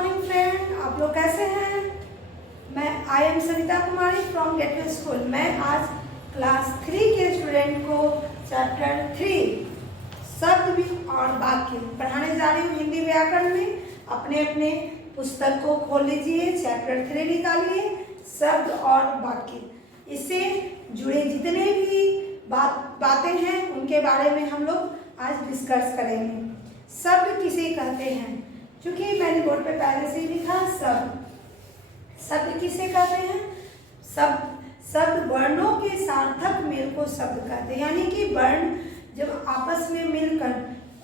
Morning friend, आप लोग कैसे हैं? मैं I am Savita Kumari from gateway school. मैं आज क्लास 3 के स्टूडेंट को चैप्टर 3 शब्द भी और वाक्य पढ़ाने जा रही हूँ हिंदी व्याकरण में। अपने अपने पुस्तक को खोल लीजिए, चैप्टर 3 निकालिए, शब्द और वाक्य। इससे जुड़े जितने भी बातें हैं उनके बारे में हम लोग आज डिस्कस करेंगे। शब्द किसे कहते हैं? क्योंकि मैंने बोर्ड पे पहले से लिखा शब्द किसे कहते हैं? शब्द वर्णों के सार्थक मेल को शब्द कहते हैं। यानी कि वर्ण जब आपस में मिलकर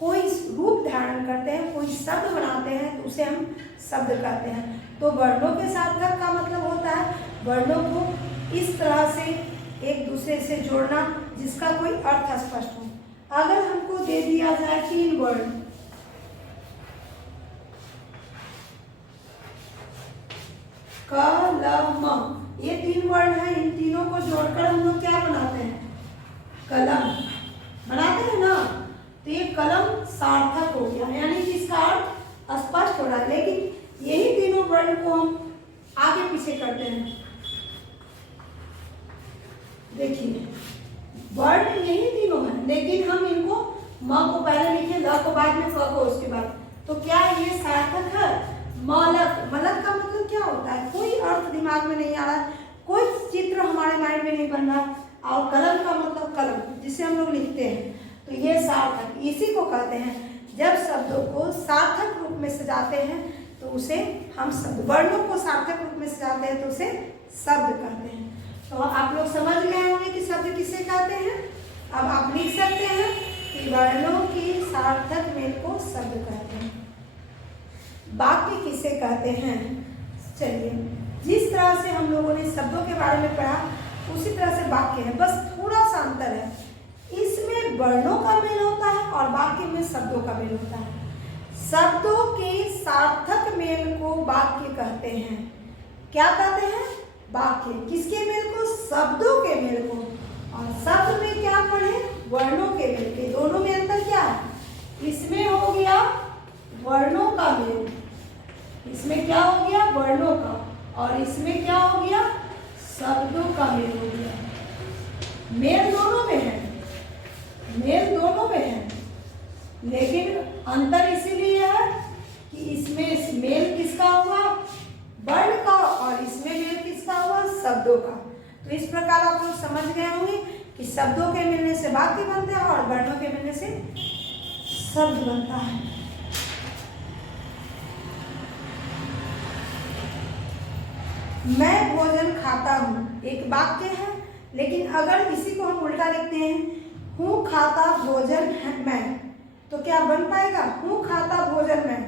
कोई रूप धारण करते हैं, कोई शब्द बनाते हैं, तो उसे हम शब्द कहते हैं। तो वर्णों के सार्थक का मतलब होता है वर्णों को इस तरह से एक दूसरे से जोड़ना जिसका कोई अर्थ स्पष्ट हो। अगर हमको दे दिया जाए 3 वर्ण, कलम, ये 3 वर्ण है, इन तीनों को जोड़कर हम लोग क्या बनाते हैं? कलम बनाते हैं ना। तो ये कलम सार्थक हो गया, यानी कि इसका अर्थ स्पष्ट हो रहा है। लेकिन यही तीनों वर्ण को हम आगे पीछे करते हैं। देखिए वर्ण यही तीनों है, लेकिन हम इनको म को पहले लिखे, ल को बाद में, क को उसके बाद। तो क्या ये सार्थक है? मलक, मलक का मतलब क्या होता है? कोई अर्थ दिमाग में नहीं आ रहा है, कोई चित्र हमारे माइंड में नहीं बन रहा। और कलम का मतलब कलम, जिसे हम लोग लिखते हैं। तो ये सार्थक, इसी को कहते हैं जब शब्दों को सार्थक रूप में सजाते हैं तो उसे हम शब्द, वर्णों को सार्थक रूप में सजाते हैं तो उसे शब्द कहते हैं। तो आप लोग समझ गए होंगे कि शब्द किसे कहते हैं। अब आप लिख सकते हैं कि वर्णों की सार्थक मेल को शब्द कहते हैं। वाक्य किसे कहते हैं? चलिए, जिस तरह से हम लोगों ने शब्दों के बारे में पढ़ा उसी तरह से वाक्य है, बस थोड़ा सा अंतर है। इसमें वर्णों का मेल होता है और वाक्य में शब्दों का मेल होता है। शब्दों के सार्थक मेल को वाक्य कहते हैं। क्या कहते हैं? वाक्य। किसके मेल को? शब्दों के मेल को। और शब्द में क्या पढ़े? वर्णों के मेल के। दोनों में अंतर क्या है? इसमें हो गया वर्णों का मेल, इसमें क्या हो गया? वर्णों का। और इसमें क्या हो गया? शब्दों का मेल हो गया। मेल दोनों में है, मेल दोनों में है, लेकिन अंतर इसीलिए है कि इसमें मेल किसका हुआ? वर्ण का, और इसमें मेल किसका हुआ? शब्दों का। तो इस प्रकार आप लोग समझ गए होंगे कि शब्दों के मिलने से वाक्य बनता है और वर्णों के मिलने से शब्द बनता है। मैं भोजन खाता हूँ एक वाक्य है, लेकिन अगर इसी को हम उल्टा लिखते हैं, हूँ खाता भोजन है मैं, तो क्या बन पाएगा? हूँ खाता भोजन मैं।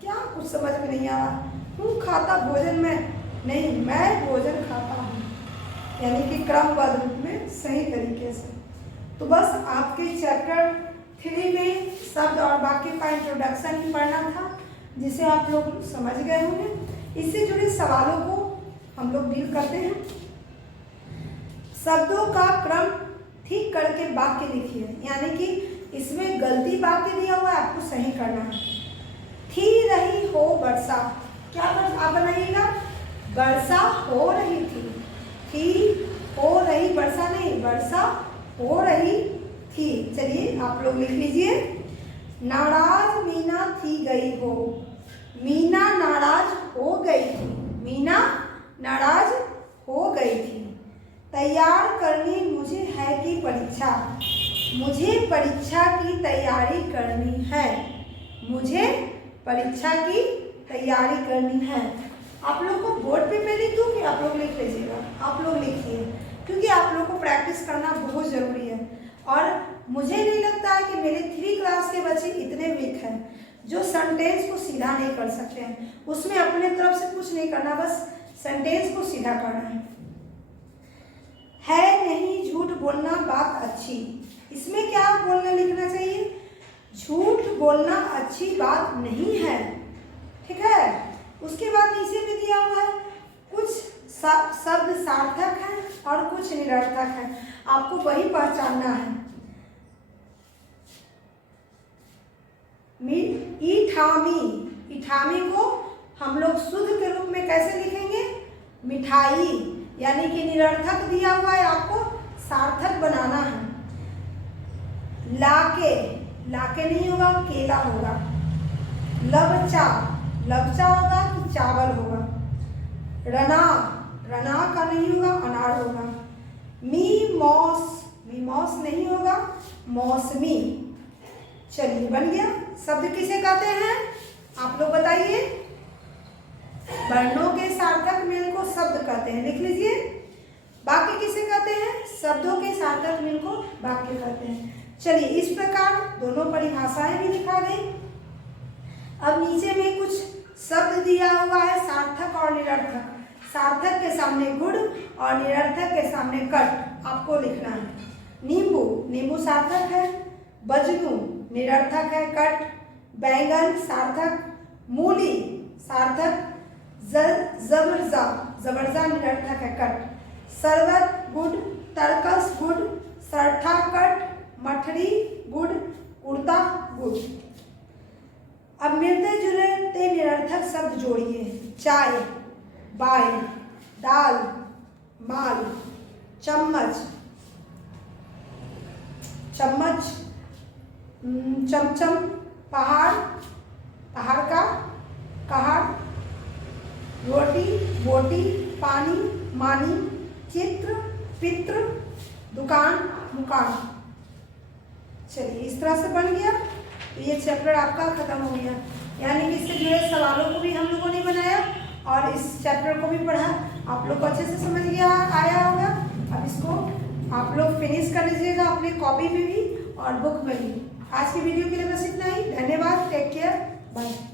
क्या कुछ समझ में नहीं आ रहा? हूँ खाता भोजन मैं नहीं, मैं भोजन खाता हूँ, यानी कि क्रमबद्ध रूप में सही तरीके से। तो बस आपके चैप्टर 3 में शब्द और वाक्य का इंट्रोडक्शन ही पढ़ना था, जिसे आप लोग समझ गए होंगे। इससे जुड़े सवालों को हम लोग डील करते हैं। शब्दों का क्रम ठीक करके वाक्य लिखिए, यानी कि इसमें गलती वाक्य दिया हुआ है, आपको सही करना है। थी रही हो वर्षा, क्या आप बनाइएगा? वर्षा हो रही थी हो रही, वर्षा नहीं, वर्षा हो रही थी। चलिए आप लोग लिख लीजिए। नाराज मीना थी गई हो, मीना नाराज हो गई थी, मीना नाराज हो गई थी। तैयार करनी मुझे है कि परीक्षा, मुझे परीक्षा की तैयारी करनी है, मुझे परीक्षा की तैयारी करनी है। आप लोग को बोर्ड पे मैं लिख दूँ कि आप लोग लिख लीजिएगा? आप लोग लिखिए, क्योंकि आप लोग को प्रैक्टिस करना बहुत ज़रूरी है। और मुझे नहीं लगता है कि मेरे 3 क्लास के बच्चे इतने वीक हैं जो सेंटेंस को सीधा नहीं कर सकते हैं। उसमें अपने तरफ से कुछ नहीं करना, बस सेंटेंस को सीधा करना है नहीं झूठ बोलना बात अच्छी। इसमें क्या बोलना लिखना चाहिए? झूठ बोलना अच्छी बात नहीं है, ठीक है। उसके बाद नीचे में दिया हुआ है कुछ शब्द सार्थक है और कुछ निरर्थक है, आपको वही पहचानना है। इठामी, इठामी को हम लोग शुद्ध के रूप में कैसे लिखेंगे? मिठाई, यानी कि निरर्थक दिया हुआ है, आपको सार्थक बनाना है। लाके, लाके नहीं होगा, केला होगा। लबचा, लबचा होगा कि चावल होगा। रना, रना का नहीं होगा, अनार होगा। मी मौस, मी मौस नहीं होगा, मौसमी। चलिए बन गया। शब्द किसे कहते हैं आप लोग बताइए? वर्णों के सार्थक मेल को शब्द कहते हैं, लिख लीजिए। वाक्य किसे कहते हैं? शब्दों के सार्थक मेल को वाक्य कहते हैं। चलिए इस प्रकार दोनों परिभाषाएं भी लिखा गई। अब नीचे में कुछ शब्द दिया हुआ है, सार्थक और निरर्थक। सार्थक के सामने गुड और निरर्थक के सामने कट आपको लिखना है। नींबू, नींबू सार्थक है। बजनू निरर्थक है, कट। बैंगन सार्थक। मूली सार्थक। जबरजा, जबरजा निरर्थक है, कट। शरबत गुड। तरकस गुड। सरठा कट। मठरी गुड। कुर्ता गुड। अब मिलते जुलते निरर्थक शब्द जोड़िए। चाय, बाय, दाल, माल। चम्मच, चम्मच। चमचम, पहाड़, पहाड़ का कहाड़। रोटी, बोटी, पानी, मानी। चित्र, पित्र, दुकान, मुकान। चलिए इस तरह से बन गया। तो ये चैप्टर आपका खत्म हो गया, यानी कि इससे जुड़े सवालों को भी हम लोगों ने बनाया और इस चैप्टर को भी पढ़ा। आप लोग को अच्छे से समझ गया आया होगा। अब इसको आप लोग फिनिश कर लीजिएगा अपने कॉपी में भी और बुक में भी। आज की वीडियो के लिए बस इतना ही। धन्यवाद। Take care. बाय।